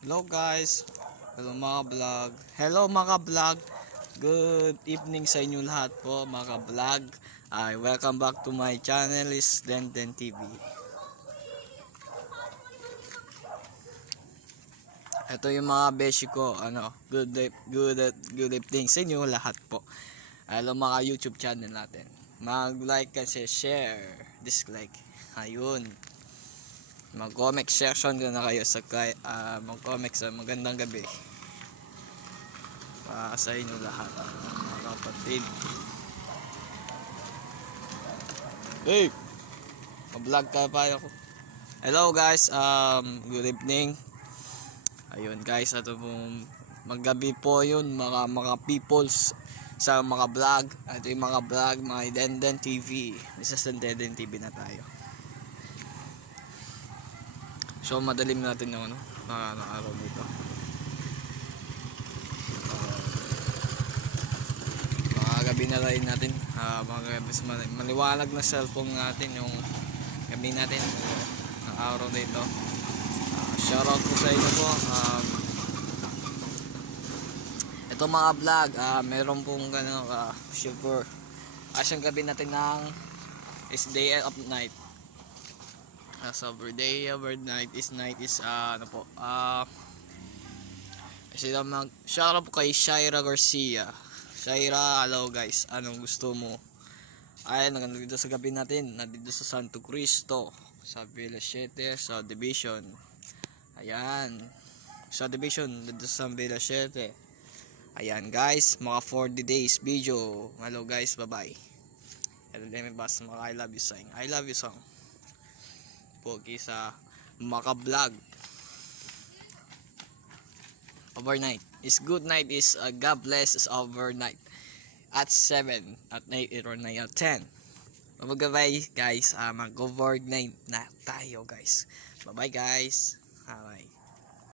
Hello guys. Hello mga vlog. Good evening sa inyo lahat po mga vlog. Welcome back to my channel is Denden TV. Ito yung mga beshi ko. Good evening sa inyo lahat po. Hello mga YouTube channel natin. Mag-like kasi share, dislike. Ayun. Mag-comment section ko na kayo sa mag-comment sa magandang gabi sa inyo lahat mga kapatid. Hey, mag-vlog ka pa ako. Hello guys, good evening. Ayun guys, ito pong maggabi po yun mga peoples sa mga vlog. Ito yung mga vlog, mga Denden TV. Isa sa Denden TV na tayo. So madalim natin yung mga araw dito. Mga gabi na rin natin. Mga gabi maliwanag na cellphone natin yung gabi natin ng araw dito. Shoutout po sa inyo po. Ito mga vlog, meron pong super. Asyang gabi natin ng is day of night. So day over night is sila shoutout po kay Shaira Garcia. Shaira, hello guys, anong gusto mo? Ayan, nandito sa gabi natin, nandito sa Santo Cristo sa Villa 7 sa Division. Ayan, sa Division dito sa Villa 7. Ayan guys, mga 40 days video. Hello guys, bye bye. Let me pass mga I love you song pogi sa maka vlog. Overnight is good night is God bless is overnight at 7 at 8 or 9 at 10. Bye guys, mag overnight na tayo guys. Bye bye guys. Bye.